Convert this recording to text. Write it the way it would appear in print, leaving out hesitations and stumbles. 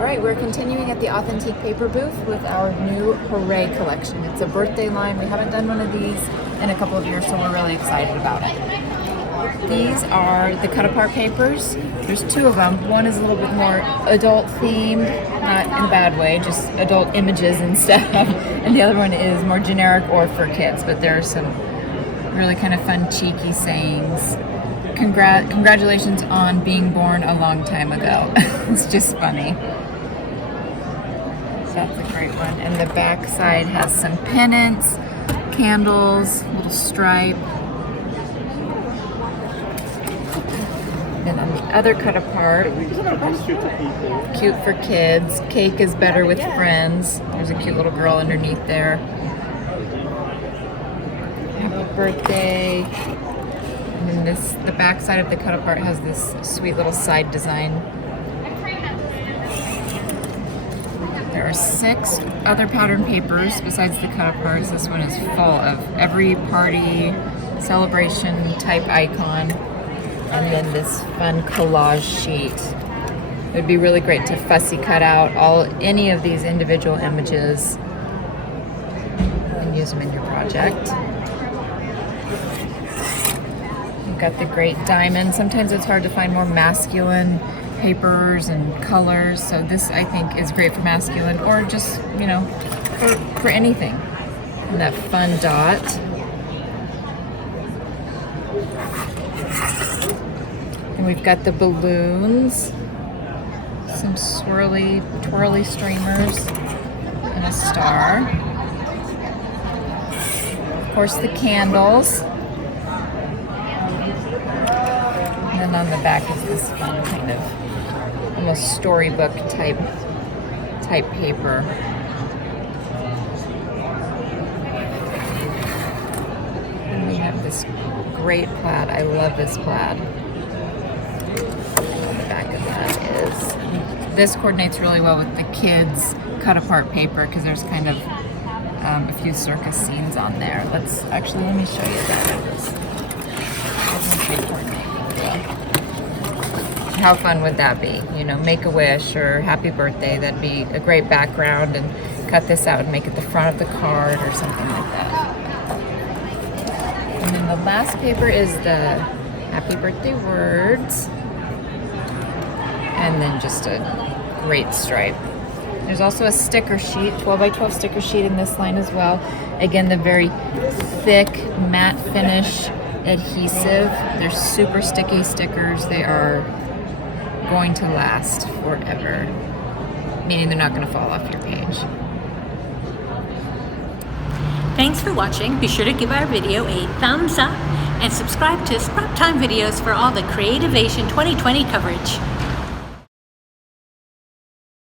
All right, we're continuing at the Authentique paper booth with our new Hooray collection. It's a birthday line. We haven't done one of these in a couple of years, so we're really excited about it. These are the cut-apart papers. There's two of them. One is a little bit more adult-themed, not in a bad way, just adult images instead. And the other one is more generic or for kids, but there are some really kind of fun, cheeky sayings. Congratulations on being born a long time ago. It's just funny. That's a great one. And the back side has some pennants, candles, little stripe. Then on the other cut apart, cute for kids. Cake is better with friends. There's a cute little girl underneath there. Happy birthday. And then the back side of the cut apart has this sweet little side design. There are 6 other pattern papers besides the cut aparts. This one is full of every party, celebration type icon. And then this fun collage sheet. It would be really great to fussy cut out any of these individual images and use them in your project. You've got the great diamond. Sometimes it's hard to find more masculine papers and colors, so this I think is great for masculine or just, you know, for anything. And that fun dot. And we've got the balloons, some swirly, twirly streamers, and a star. Of course, the candles. And then on the back is this fun kind of almost storybook type paper. And we have this great plaid. I love this plaid. The back of that is, this coordinates really well with the kids cut apart paper because there's kind of a few circus scenes on there. Let me show you that. How fun would that be? You know, Make-A-Wish or Happy Birthday, that'd be a great background, and cut this out and make it the front of the card or something like that. And then the last paper is the Happy Birthday words. And then just a great stripe. There's also a sticker sheet, 12 by 12 sticker sheet in this line as well. Again, the very thick matte finish adhesive. They're super sticky stickers. They are going to last forever, meaning they're not going to fall off your page. Thanks for watching. Be sure to give our video a thumbs up and subscribe to Scrap Time videos for all the Creativation 2020 coverage.